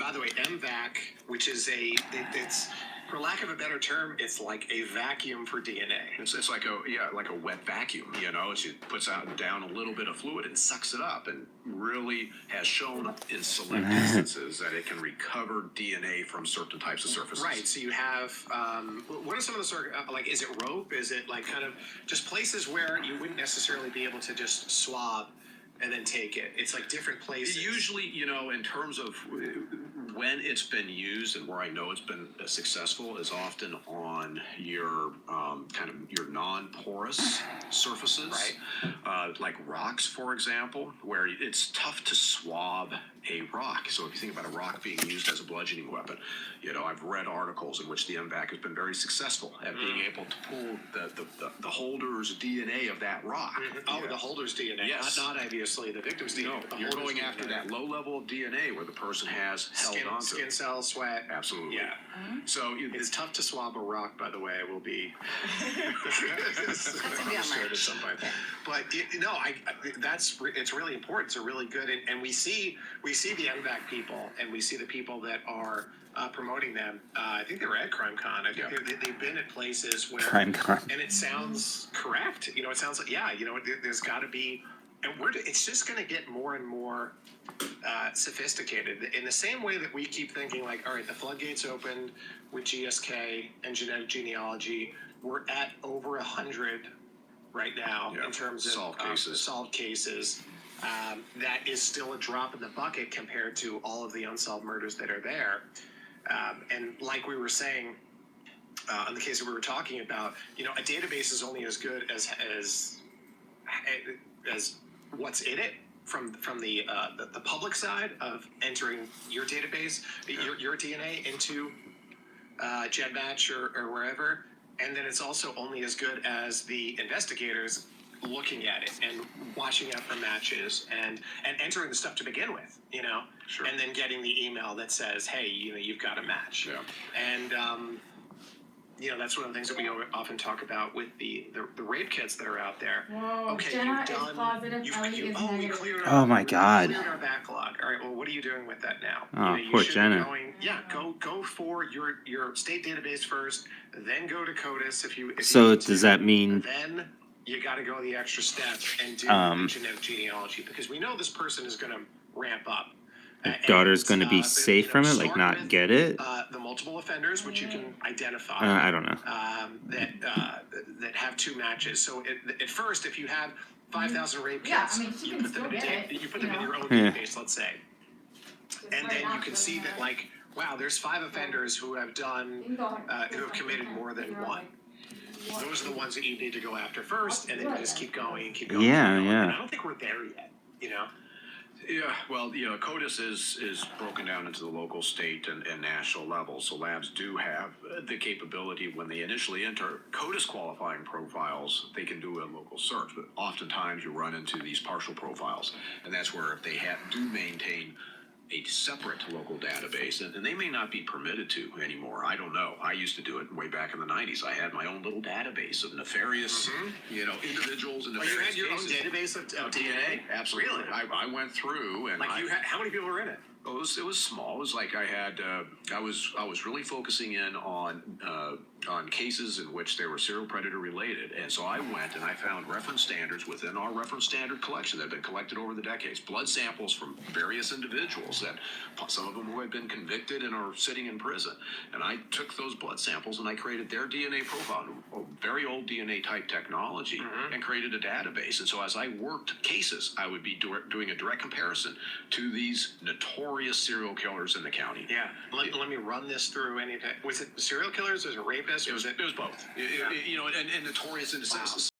by the way, MVAC, which is it's, for lack of a better term, it's like a vacuum for DNA. It's like a wet vacuum, it puts out down a little bit of fluid and sucks it up, and really has shown in select instances that it can recover DNA from certain types of surfaces. Right. So you have what are some of the like? Is it rope? Is it like kind of just places where you wouldn't necessarily be able to just swab and then take it? It's like different places. Usually, in terms of when it's been used and where I know it's been successful is often on your kind of your non-porous surfaces, right? Like rocks, for example, where it's tough to swab a rock. So if you think about a rock being used as a bludgeoning weapon, I've read articles in which the MVAC has been very successful at being able to pull the holder's DNA of that rock. Oh, the holder's DNA. Yes. Not obviously the victim's DNA. No, you're going after that low level of DNA where the person has held onto skin cells, sweat. Absolutely. Yeah. So it's tough to swab a rock, by the way. I will be. But it's really important. It's really good, and we see the MVAC people, and we see the people that are promoting them. I think they were at CrimeCon. I think they've been at places where CrimeCon, and it sounds correct. It sounds like there's got to be, and it's just going to get more and more sophisticated in the same way that we keep thinking like, all right, the floodgates opened with GSK and genetic genealogy. We're at over 100 right now in terms of solved cases. That is still a drop in the bucket compared to all of the unsolved murders that are there. And like we were saying, in the case that we were talking about, a database is only as good as what's in it from the public side of entering your database, your DNA into GenMatch or wherever. And then it's also only as good as the investigators looking at it and watching out for matches and entering the stuff to begin with, Sure. And then getting the email that says, hey, you've got a match. Yeah. And, that's one of the things that we often talk about with the rape kits that are out there. Whoa, okay, Jenna you've done, is positive, Ellie is negative. cleared Oh my God. Cleared our backlog. All right, well, what are you doing with that now? Oh, you poor should Jenna. be going, go for your state database first, then go to CODIS if you So need to. does that mean Then you got to go the extra step and do genetic genealogy, because we know this person is going to ramp up. your daughter's going to be safe from it, like not get it? The multiple offenders, which you can identify. I don't know. That have two matches. So at first, if you have 5,000 rape kits, she you can put them still get it. you put them in your own Yeah. database, let's say, and then you can see that like, wow, there's 5 offenders who have committed more than one. Those are the ones that you need to go after first, and then you just keep going and keep going. Yeah, keep going. yeah. And I don't think we're there yet. Yeah, well, CODIS is broken down into the local, state, and national levels. So labs do have the capability when they initially enter CODIS qualifying profiles, they can do a local search. But oftentimes you run into these partial profiles, and that's where if they do maintain a separate local database, and they may not be permitted to anymore. I don't know. I used to do it way back in the 90s. I had my own little database of nefarious, individuals and nefarious you had your cases. own database of DNA? Absolutely. Really? I went through and how many people were in it? It was small. It was like I had. I was really focusing in on cases in which they were serial predator related, and so I went and I found reference standards within our reference standard collection that had been collected over the decades. Blood samples from various individuals that some of them who had been convicted and are sitting in prison, and I took those blood samples and I created their DNA profile, very old DNA type technology, and created a database. And so as I worked cases, I would be doing a direct comparison to these notorious serial killers in the county. Yeah. Let me run this through. Was it serial killers? Was it rapists? It was both. And notorious in the sense